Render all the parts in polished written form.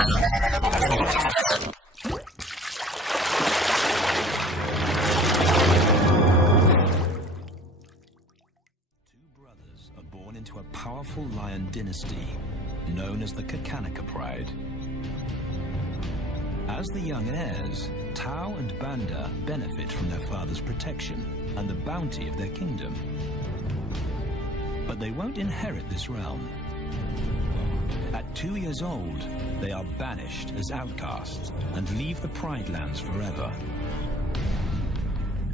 brothers are born into a powerful lion dynasty known as the Pride. As the young heirs, Tao and Banda benefit from their father's protection and the bounty of their kingdom. But they won't inherit this realm. At 2 years old, they are banished as outcasts and leave the Pride lands forever.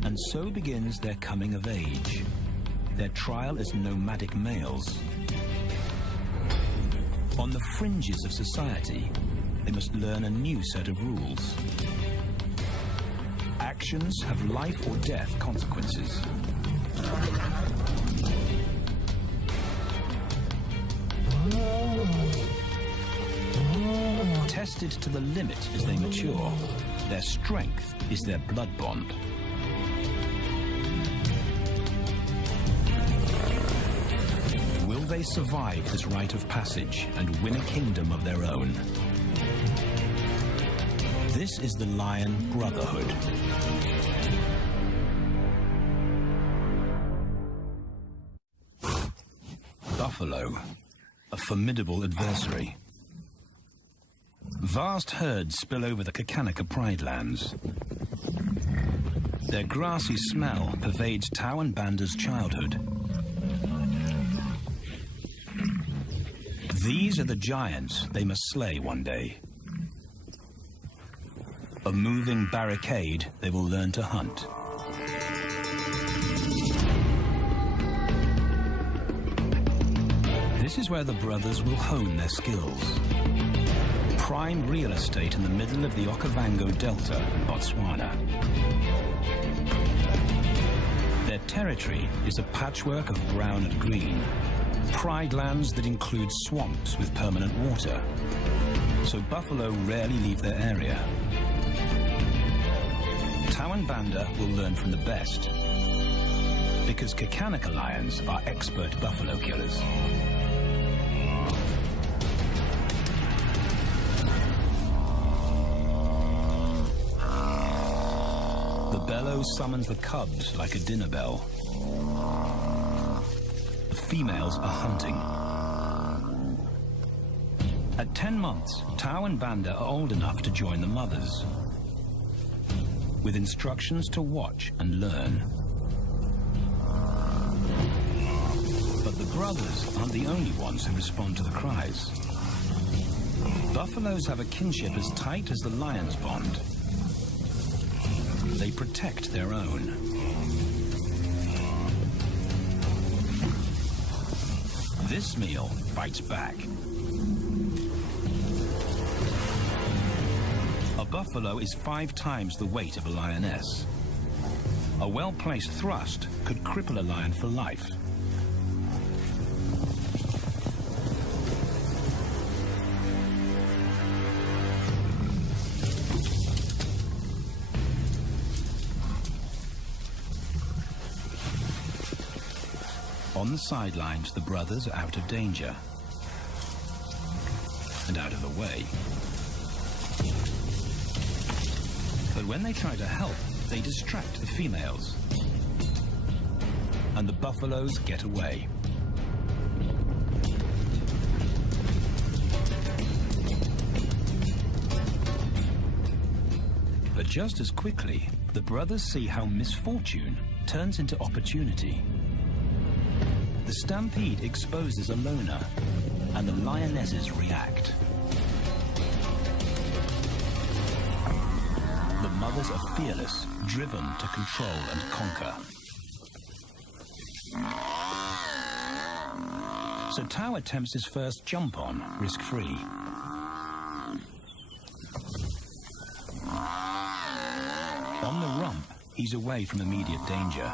And so begins their coming of age, their trial as nomadic males. On the fringes of society, they must learn a new set of rules. Actions have life or death consequences. Tested to the limit as they mature, their strength is their blood bond. Will they survive this rite of passage and win a kingdom of their own? This is the Lion Brotherhood. Buffalo, a formidable adversary. Vast herds spill over the Pride lands. Their grassy smell pervades Tao and Banda's childhood. These are the giants they must slay one day. A moving barricade they will learn to hunt. This is where the brothers will hone their skills. Prime real estate in the middle of the Okavango Delta in Botswana. Their territory is a patchwork of brown and green. Pride lands that include swamps with permanent water. So buffalo rarely leave their area. Tao and Banda will learn from the best, because Kakanaka lions are expert buffalo killers. The bellow summons the cubs like a dinner bell. The females are hunting. At 10 months, Tao and Banda are old enough to join the mothers, with instructions to watch and learn. But the brothers aren't the only ones who respond to the cries. Buffaloes have a kinship as tight as the lions bond. They protect their own. This meal bites back. A buffalo is 5 times the weight of a lioness. A well-placed thrust could cripple a lion for life. On the sidelines, the brothers are out of danger and out of the way. But when they try to help, they distract the females, and the buffaloes get away. But just as quickly, the brothers see how misfortune turns into opportunity. The stampede exposes a loner, and the lionesses react. The mothers are fearless, driven to control and conquer. So Tao attempts his first jump on, risk-free. On the rump, he's away from immediate danger.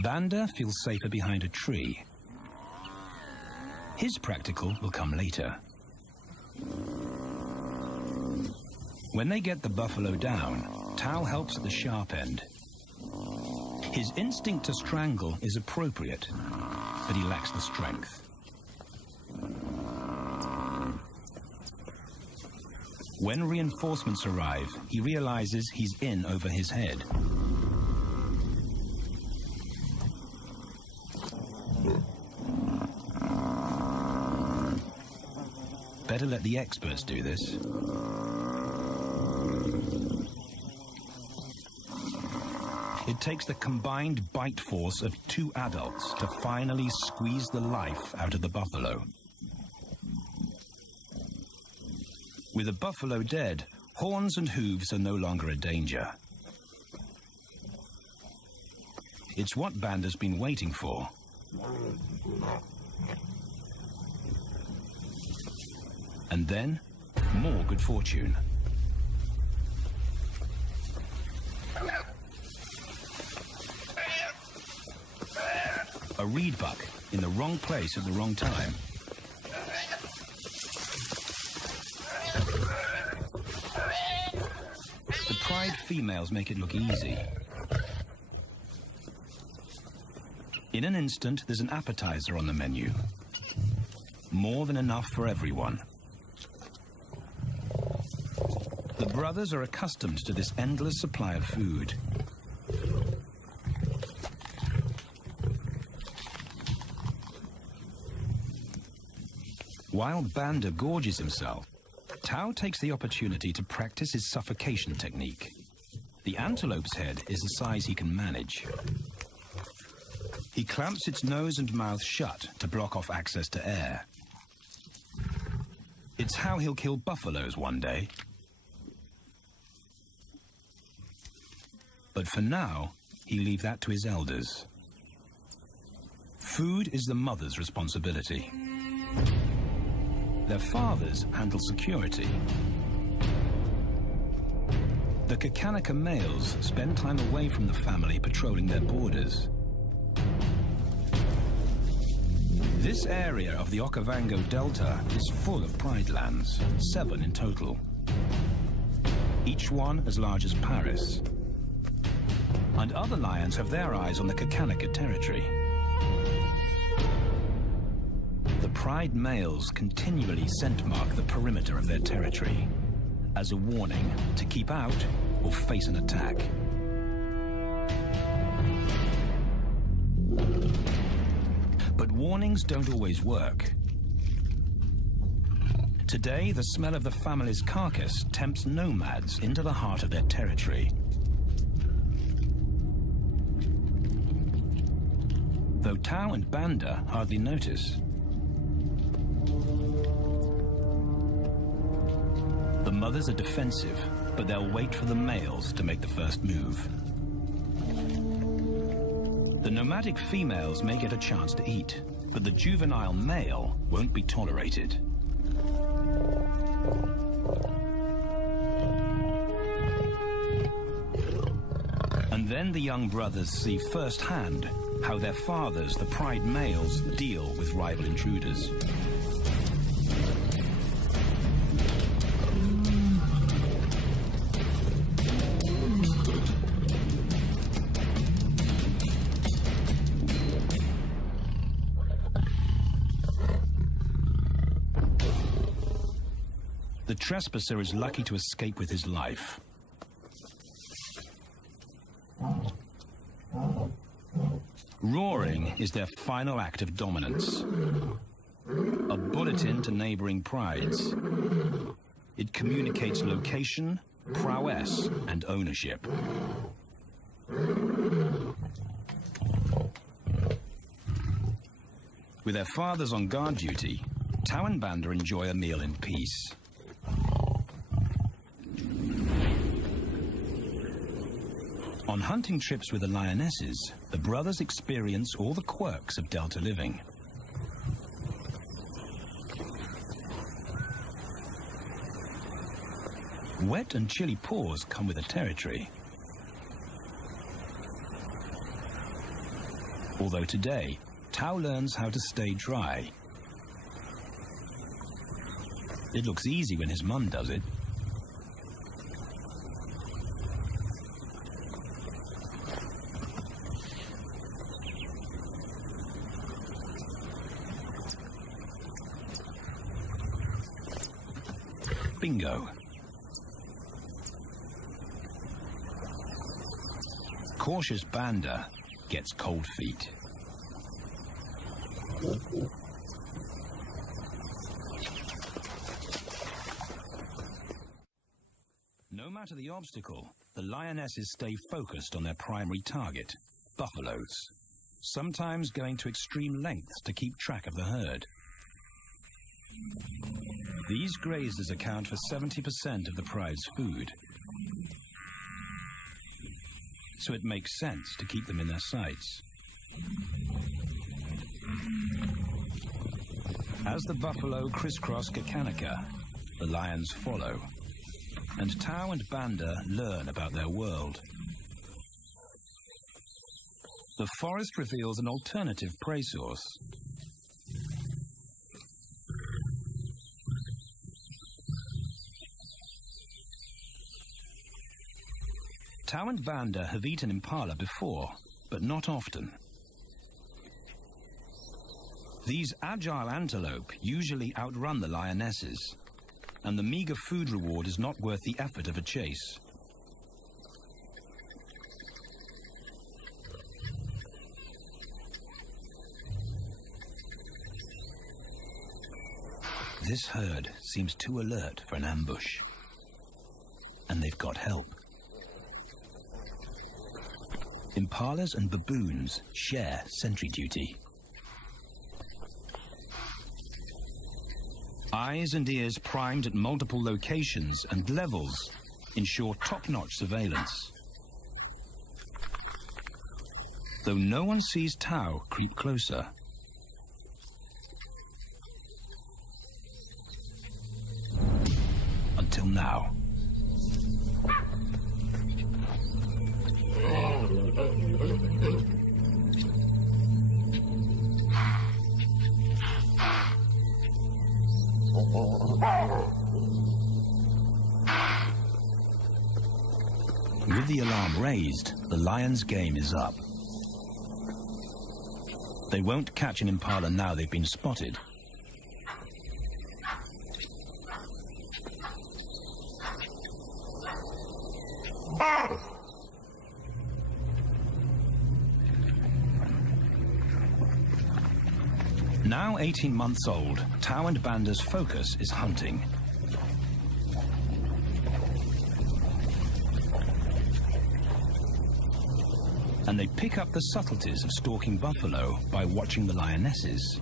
Banda feels safer behind a tree. His practical will come later. When they get the buffalo down, Tao helps at the sharp end. His instinct to strangle is appropriate, but he lacks the strength. When reinforcements arrive, he realizes he's in over his head. Better let the experts do this. It takes the combined bite force of 2 adults to finally squeeze the life out of the buffalo. With the buffalo dead, horns and hooves are no longer a danger. It's what Banda's been waiting for. And then, more good fortune. A reed buck in the wrong place at the wrong time. The pride females make it look easy. In an instant, there's an appetizer on the menu. More than enough for everyone. The brothers are accustomed to this endless supply of food. While Banda gorges himself, Tao takes the opportunity to practice his suffocation technique. The antelope's head is the size he can manage. He clamps its nose and mouth shut to block off access to air. It's how he'll kill buffaloes one day. But for now, he leaves that to his elders. Food is the mother's responsibility. Their fathers handle security. The Kakanika males spend time away from the family patrolling their borders. This area of the Okavango Delta is full of pride lands, 7 in total. Each one as large as Paris. And other lions have their eyes on the Kakanika territory. The pride males continually scent mark the perimeter of their territory as a warning to keep out or face an attack. But warnings don't always work. Today, the smell of the family's carcass tempts nomads into the heart of their territory. Though Tao and Banda hardly notice. The mothers are defensive, but they'll wait for the males to make the first move. The nomadic females may get a chance to eat, but the juvenile male won't be tolerated. And then the young brothers see firsthand how their fathers, the pride males, deal with rival intruders. The trespasser is lucky to escape with his life. Roaring is their final act of dominance. A bulletin to neighboring prides. It communicates location, prowess, and ownership. With their fathers on guard duty, Tao and Banda enjoy a meal in peace. On hunting trips with the lionesses, the brothers experience all the quirks of Delta living. Wet and chilly paws come with the territory. Although today, Tao learns how to stay dry. It looks easy when his mum does it. Bingo. cautious Banda gets cold feet. No matter the obstacle, the lionesses stay focused on their primary target, buffaloes, sometimes going to extreme lengths to keep track of the herd. These grazers account for 70% of the pride's food, so it makes sense to keep them in their sights. As the buffalo crisscross Kakanika, the lions follow, and Tao and Banda learn about their world. The forest reveals an alternative prey source. Tao and Banda have eaten impala before, but not often. These agile antelope usually outrun the lionesses, and the meager food reward is not worth the effort of a chase. This herd seems too alert for an ambush, and they've got help. Impalas and baboons share sentry duty. Eyes and ears primed at multiple locations and levels ensure top-notch surveillance. Though no one sees Tao creep closer. Until now. With the alarm raised, the lion's game is up. They won't catch an impala now they've been spotted. Now 18 months old, Tao and Banda's focus is hunting. And they pick up the subtleties of stalking buffalo by watching the lionesses.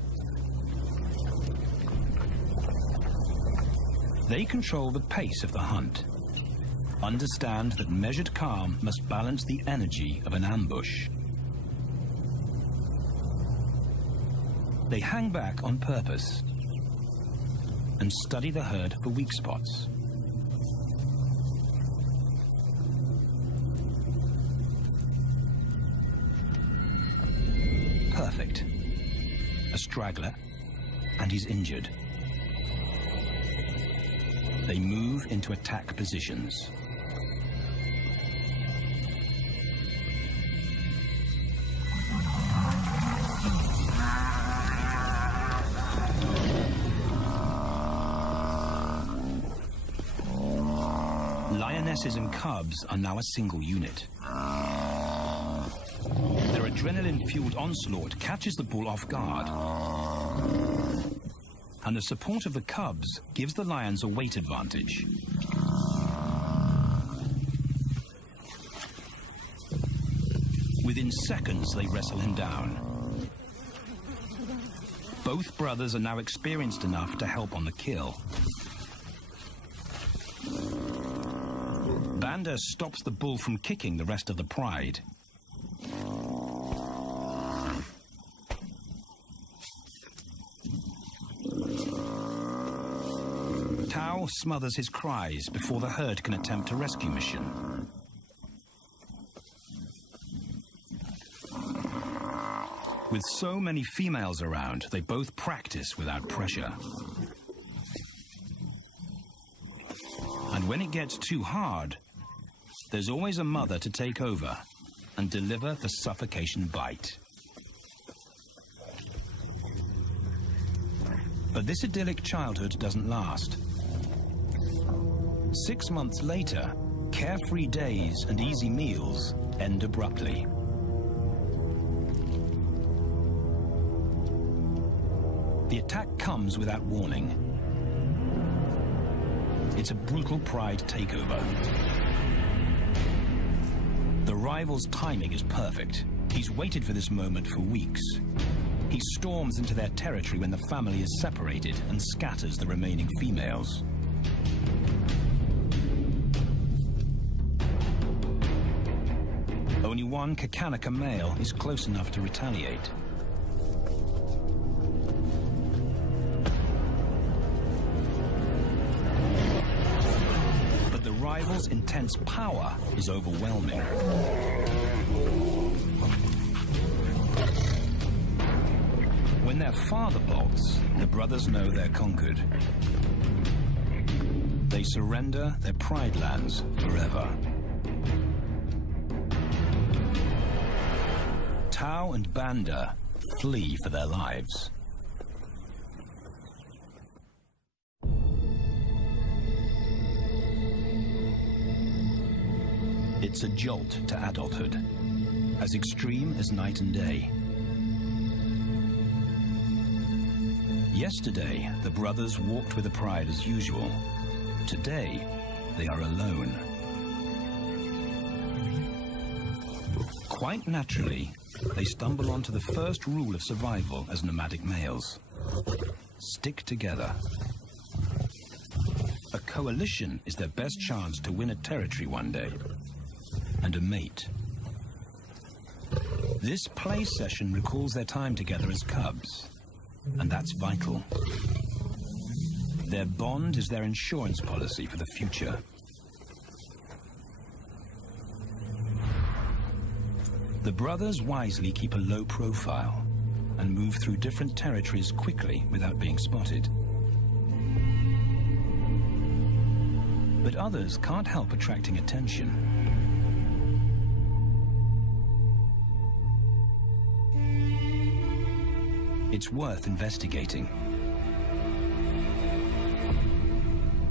They control the pace of the hunt, understand that measured calm must balance the energy of an ambush. They hang back on purpose and study the herd for weak spots. Perfect. A straggler, and he's injured. They move into attack positions. Lionesses and cubs are now a single unit. Their adrenaline-fueled onslaught catches the bull off guard. And the support of the cubs gives the lions a weight advantage. Within seconds, they wrestle him down. Both brothers are now experienced enough to help on the kill. Banda stops the bull from kicking the rest of the pride. Tao smothers his cries before the herd can attempt a rescue mission. With so many females around, they both practice without pressure. And when it gets too hard, there's always a mother to take over and deliver the suffocation bite. But this idyllic childhood doesn't last. 6 months later, carefree days and easy meals end abruptly. The attack comes without warning. It's a brutal pride takeover. The rival's timing is perfect. He's waited for this moment for weeks. He storms into their territory when the family is separated and scatters the remaining females. Only one Kakanika male is close enough to retaliate. But the rival's intense power is overwhelming. When their father bolts, the brothers know they're conquered. They surrender their pride lands forever. Tau and Banda flee for their lives. It's a jolt to adulthood, as extreme as night and day. Yesterday, the brothers walked with a pride as usual. Today, they are alone. Quite naturally, they stumble onto the first rule of survival as nomadic males. Stick together. A coalition is their best chance to win a territory one day, and a mate. This play session recalls their time together as cubs, and that's vital. Their bond is their insurance policy for the future. The brothers wisely keep a low profile and move through different territories quickly without being spotted. But others can't help attracting attention. It's worth investigating.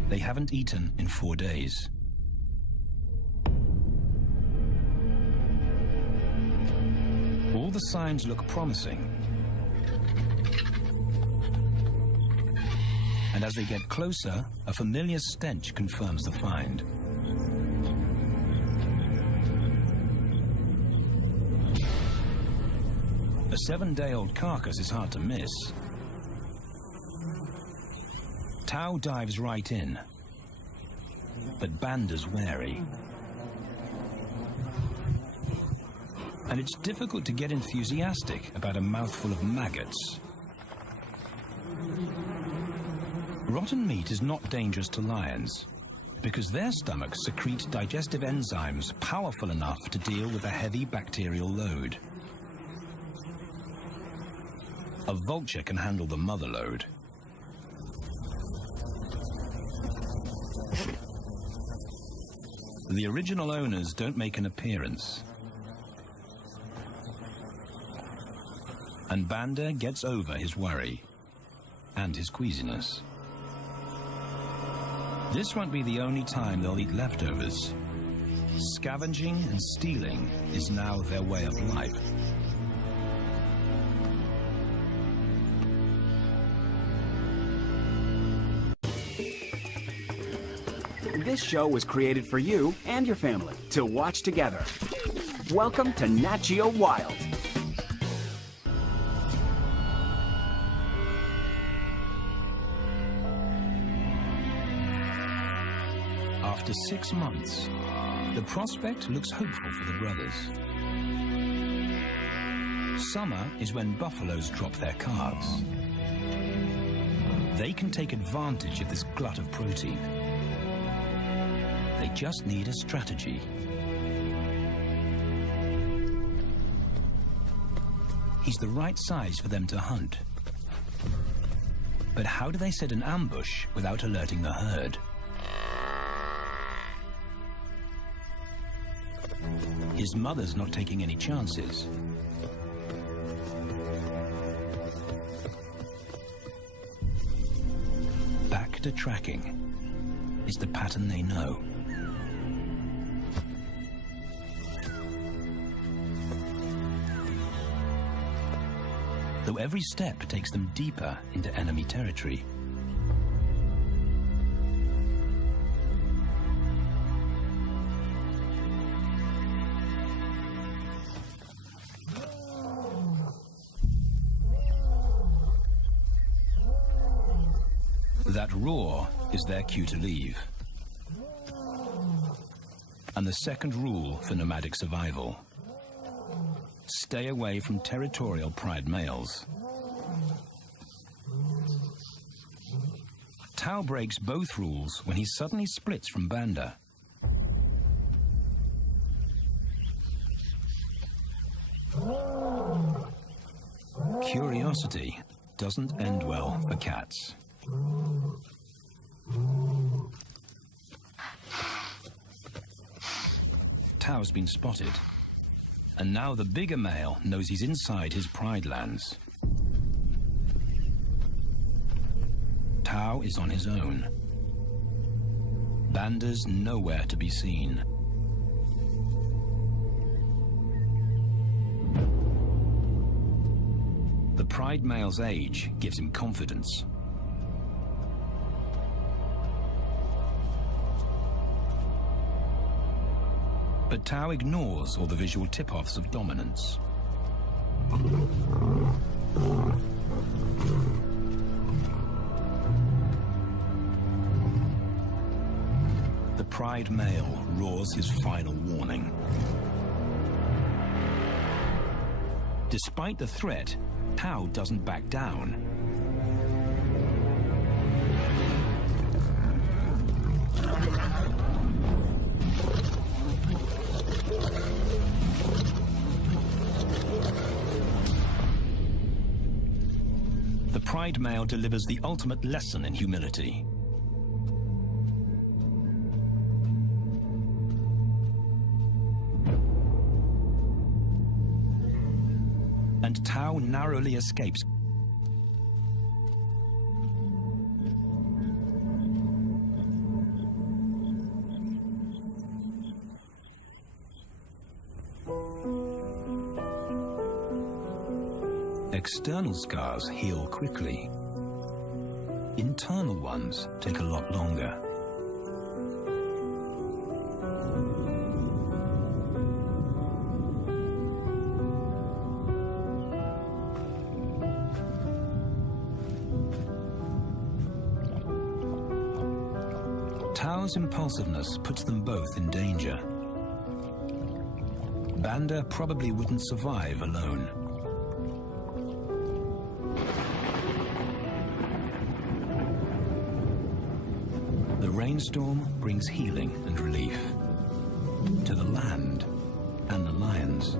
They haven't eaten in 4 days. All the signs look promising. And as they get closer, a familiar stench confirms the find. A 7-day-old carcass is hard to miss. Tau dives right in, but Banda's wary. And it's difficult to get enthusiastic about a mouthful of maggots. Rotten meat is not dangerous to lions, because their stomachs secrete digestive enzymes powerful enough to deal with a heavy bacterial load. A vulture can handle the mother load. The original owners don't make an appearance. And Banda gets over his worry and his queasiness. This won't be the only time they'll eat leftovers. Scavenging and stealing is now their way of life. This show was created for you and your family to watch together. Welcome to Nat Geo Wild. After 6 months, the prospect looks hopeful for the brothers. Summer is when buffaloes drop their calves. They can take advantage of this glut of protein. They just need a strategy. He's the right size for them to hunt. But how do they set an ambush without alerting the herd? His mother's not taking any chances. Back to tracking is the pattern they know. though every step takes them deeper into enemy territory. That roar is their cue to leave. And the second rule for nomadic survival: stay away from territorial pride males. Tao breaks both rules when he suddenly splits from Banda. Curiosity doesn't end well for cats. Tao's been spotted, and now the bigger male knows he's inside his pride lands. Tao is on his own. Banda's nowhere to be seen. The pride male's age gives him confidence. But Tao ignores all the visual tip-offs of dominance. The pride male roars his final warning. Despite the threat, Tao doesn't back down. The pride male delivers the ultimate lesson in humility. And Tao narrowly escapes. External scars heal quickly. Internal ones take a lot longer. Tao's impulsiveness puts them both in danger. Banda probably wouldn't survive alone. The rainstorm brings healing and relief to the land and the lions.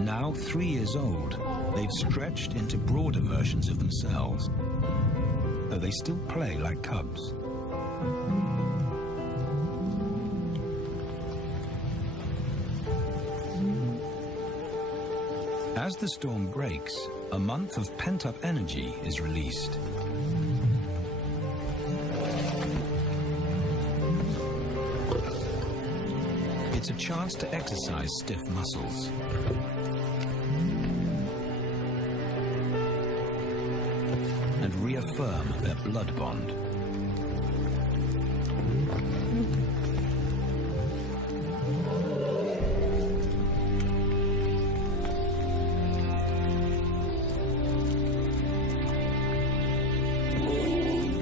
Now 3 years old, they've stretched into broader versions of themselves, though they still play like cubs. As the storm breaks, a month of pent-up energy is released. It's a chance to exercise stiff muscles. And reaffirm their blood bond.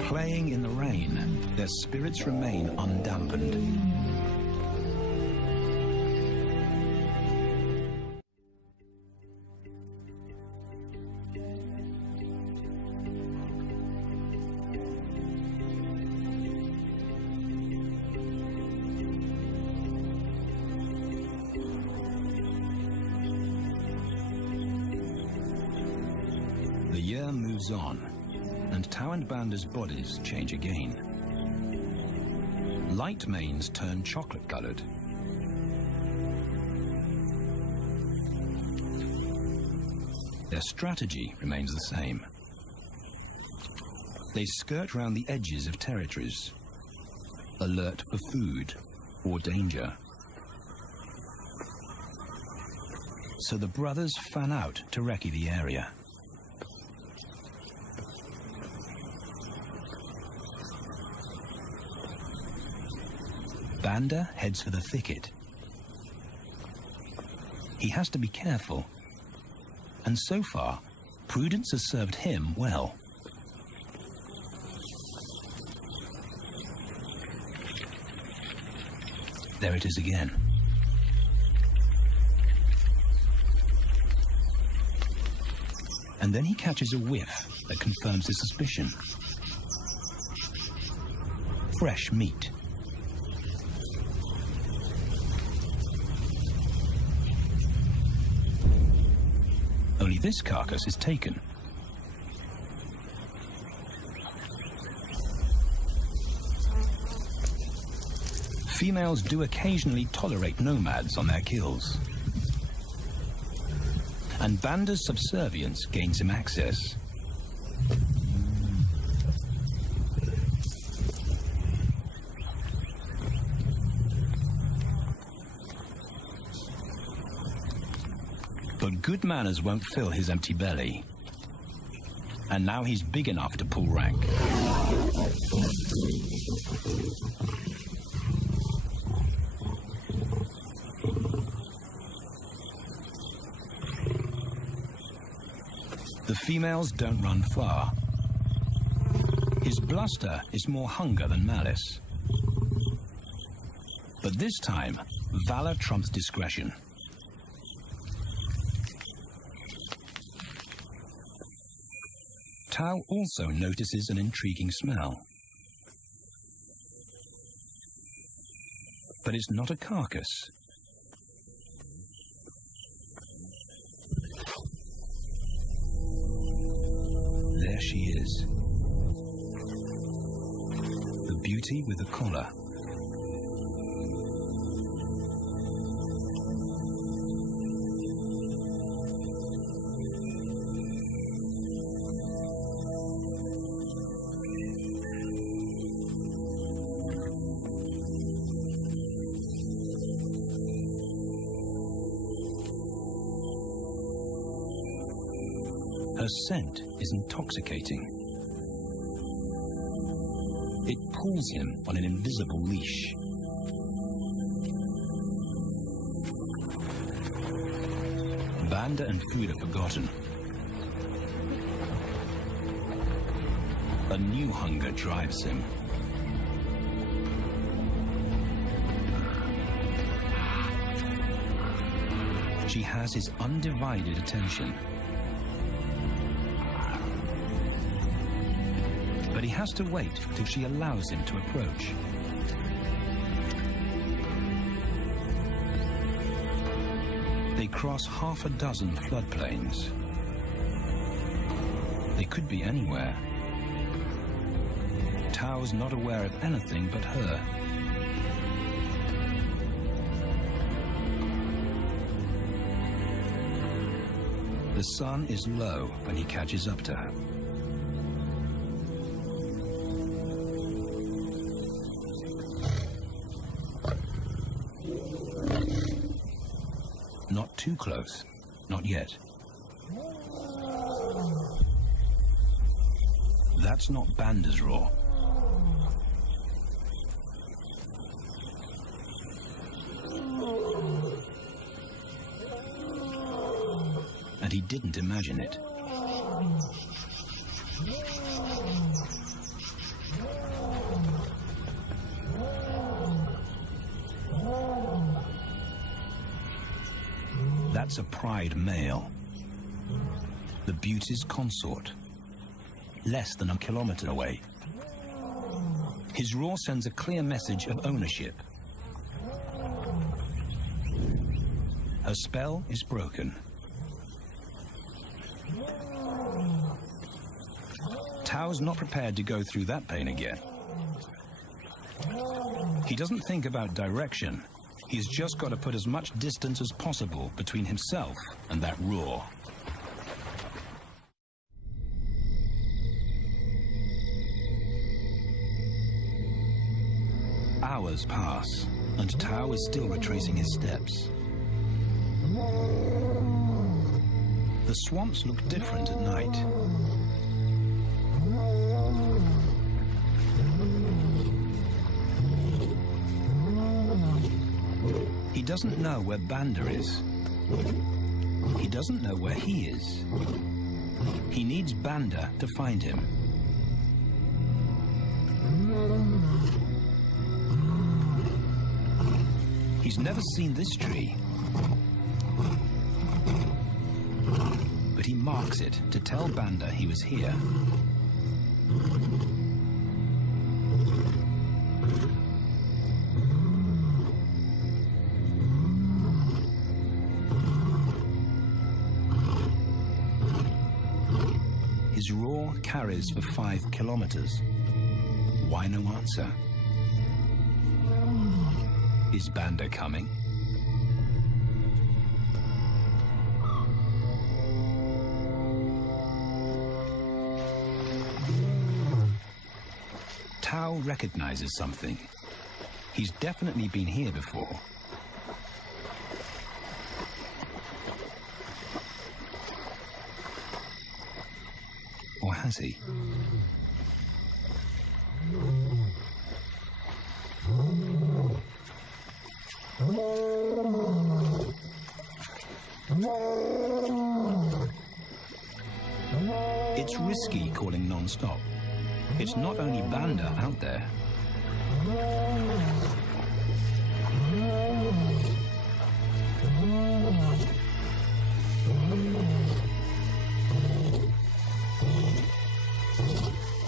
Playing in the rain, their spirits remain undampened. The year moves on, and Tao and Banda's bodies change again. Light manes turn chocolate-colored. Their strategy remains the same. They skirt round the edges of territories, alert for food or danger. So the brothers fan out to recce the area. Banda heads for the thicket. He has to be careful, and so far, prudence has served him well. There it is again. And then he catches a whiff that confirms his suspicion. Fresh meat. Only this carcass is taken. Females do occasionally tolerate nomads on their kills. And Banda's subservience gains him access. But good manners won't fill his empty belly. And now he's big enough to pull rank. The females don't run far. His bluster is more hunger than malice. But this time, valor trumps discretion. Tao also notices an intriguing smell. But it's not a carcass. There she is. The beauty with the collar. Her scent is intoxicating. It pulls him on an invisible leash. Banda and food are forgotten. A new hunger drives him. She has his undivided attention. But he has to wait till she allows him to approach. They cross half a dozen floodplains. They could be anywhere. Tao's not aware of anything but her. The sun is low when he catches up to her. Not too close, not yet. That's not Banda's roar. And he didn't imagine it. That's a pride male. The beauty's consort. Less than a kilometer away. His roar sends a clear message of ownership. Her spell is broken. Tao's not prepared to go through that pain again. He doesn't think about direction. He's just got to put as much distance as possible between himself and that roar. Hours pass, and Tao is still retracing his steps. The swamps look different at night. He doesn't know where Banda is. He doesn't know where he is. He needs Banda to find him. He's never seen this tree, but he marks it to tell Banda he was here. His roar carries for 5 kilometers. Why no answer? Is Banda coming? Tao recognizes something. He's definitely been here before. Or has he? It's risky calling non-stop. It's not only Banda out there.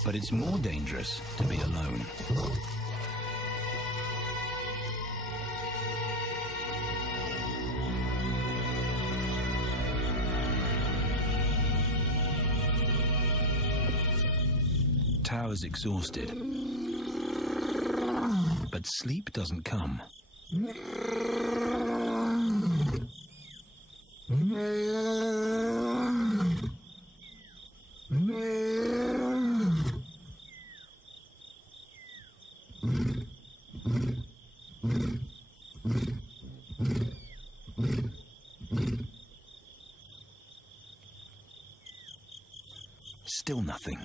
But it's more dangerous to be alone. Tao is exhausted, but sleep doesn't come. Still nothing.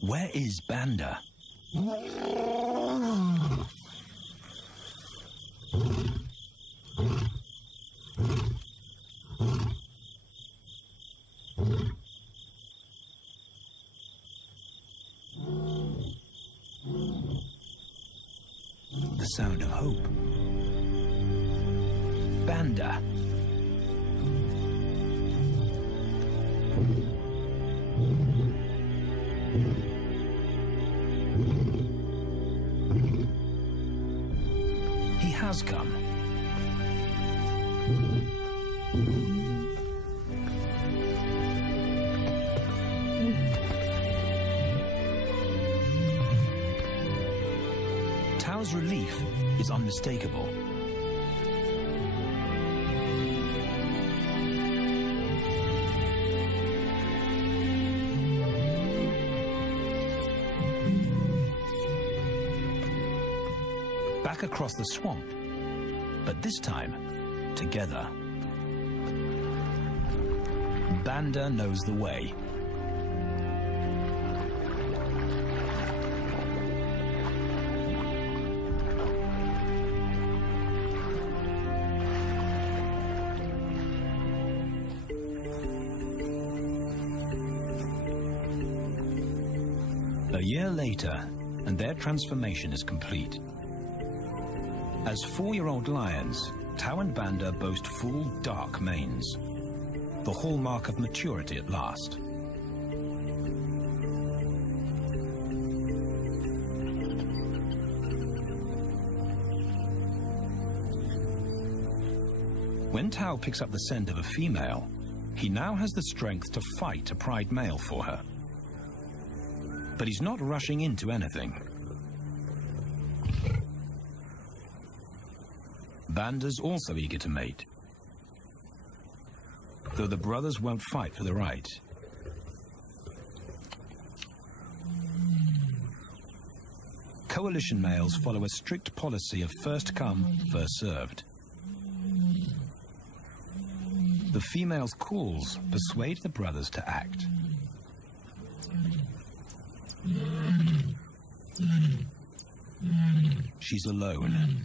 Where is Banda? The sound of hope. Banda. He has come. Tao's relief is unmistakable. Back across the swamp, but this time, together. Banda knows the way. A year later, and their transformation is complete. As 4-year-old lions, Tao and Banda boast full, dark manes, the hallmark of maturity at last. When Tao picks up the scent of a female, he now has the strength to fight a pride male for her. But he's not rushing into anything. Banda's also eager to mate, though the brothers won't fight for the right. coalition males follow a strict policy of first come, first served. The female's calls persuade the brothers to act. She's alone.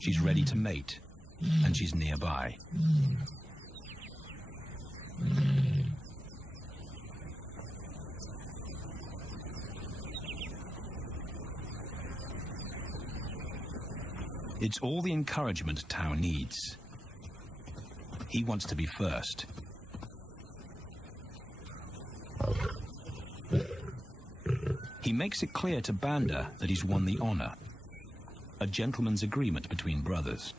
She's ready to mate, and she's nearby. It's all the encouragement Tao needs. He wants to be first. He makes it clear to Banda that he's won the honor, a gentleman's agreement between brothers.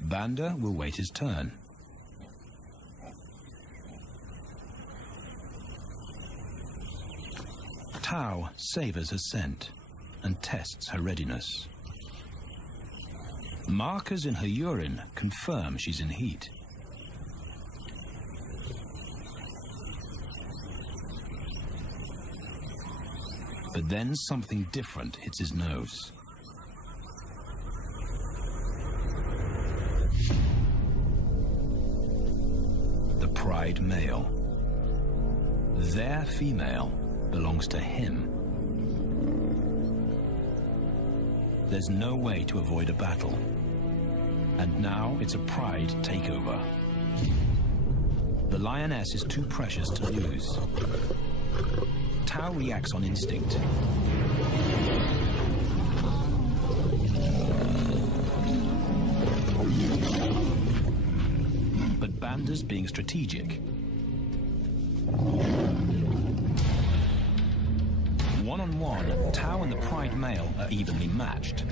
Banda will wait his turn. Tao savors her scent and tests her readiness. Markers in her urine confirm she's in heat. But then something different hits his nose. The pride male. Their female belongs to him. There's no way to avoid a battle. And now it's a pride takeover. The lioness is too precious to lose. Tao reacts on instinct. But Banda's being strategic. One-on-one, Tao and the pride male are evenly matched.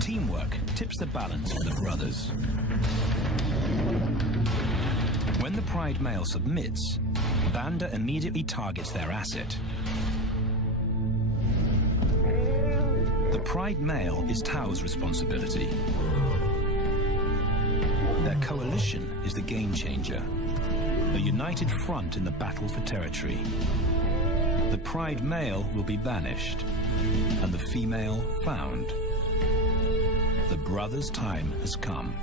Teamwork tips the balance for the brothers. When the pride male submits, Banda immediately targets their asset. The pride male is Tao's responsibility. Their coalition is the game changer, a united front in the battle for territory. The pride male will be banished, and the female found. The brothers' time has come.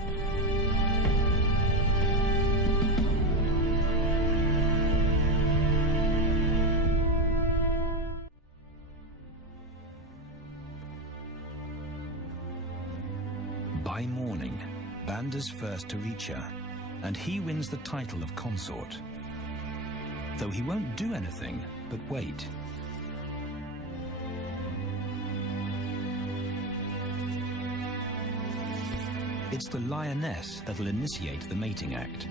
By morning, Banda's first to reach her, and he wins the title of consort. Though he won't do anything but wait. It's the lioness that'll initiate the mating act.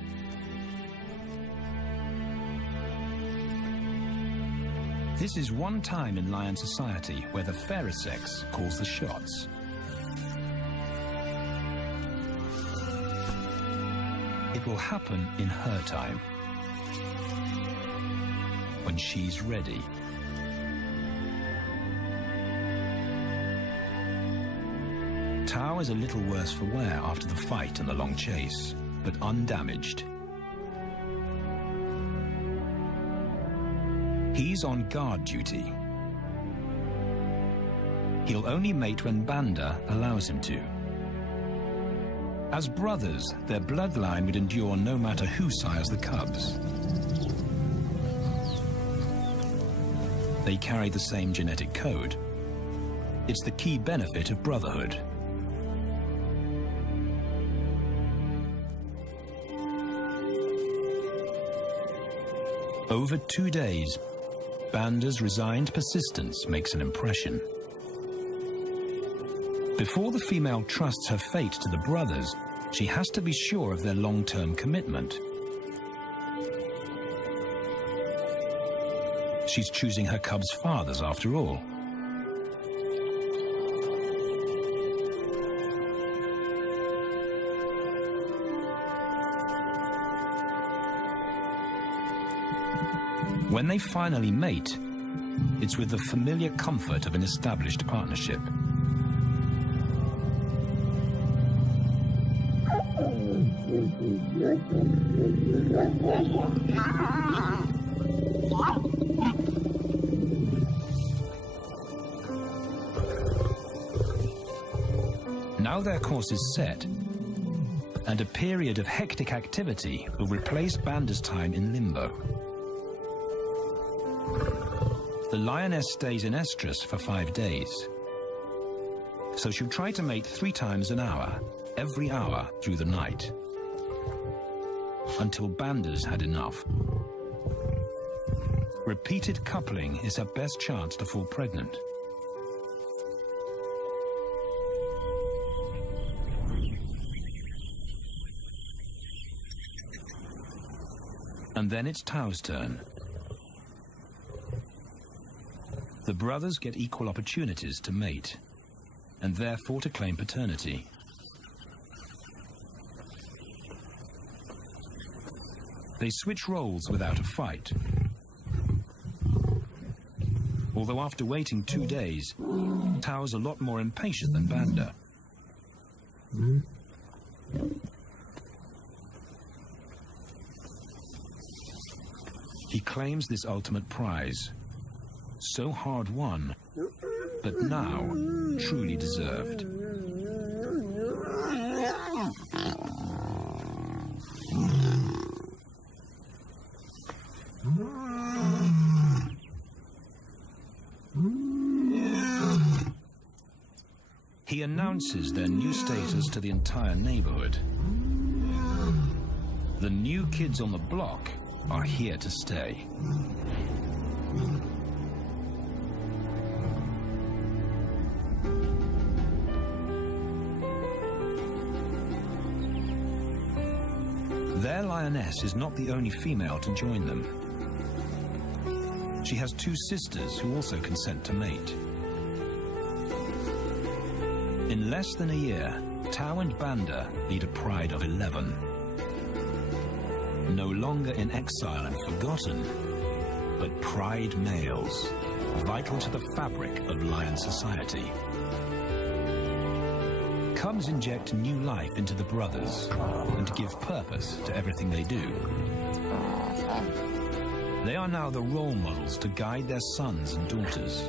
This is one time in lion society where the fairer sex calls the shots. It will happen in her time, when she's ready. Tao is a little worse for wear after the fight and the long chase, but undamaged. He's on guard duty. He'll only mate when Banda allows him to. As brothers, their bloodline would endure no matter who sires the cubs. They carry the same genetic code. It's the key benefit of brotherhood. Over 2 days, Banda's resigned persistence makes an impression. Before the female trusts her fate to the brothers, she has to be sure of their long-term commitment. She's choosing her cubs' fathers after all. When they finally mate, It's with the familiar comfort of an established partnership. Now their course is set, and a period of hectic activity will replace Banda's time in limbo. The lioness stays in estrus for 5 days, so she'll try to mate 3 times an hour, every hour through the night, until Banda's had enough. Repeated coupling is her best chance to fall pregnant. And then it's Tao's turn. The brothers get equal opportunities to mate, and therefore to claim paternity. They switch roles without a fight. Although after waiting 2 days, Tao's a lot more impatient than Banda. He claims this ultimate prize, so hard won, but now truly deserved. He announces their new status to the entire neighborhood. The new kids on the block are here to stay. Their lioness is not the only female to join them. She has 2 sisters who also consent to mate. In less than a year, Tao and Banda lead a pride of 11. No longer in exile and forgotten, but pride males, vital to the fabric of lion society. Cubs inject new life into the brothers and give purpose to everything they do. They are now the role models to guide their sons and daughters.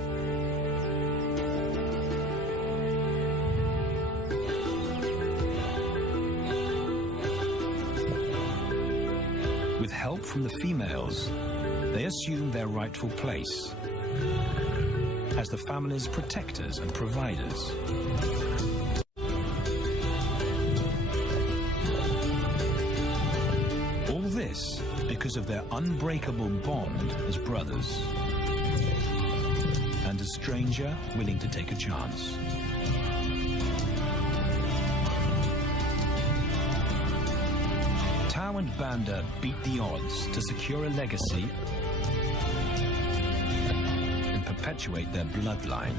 With help from the females, they assume their rightful place as the family's protectors and providers. All this because of their unbreakable bond as brothers, and a stranger willing to take a chance. Tao and Banda beat the odds to secure a legacy and perpetuate their bloodline.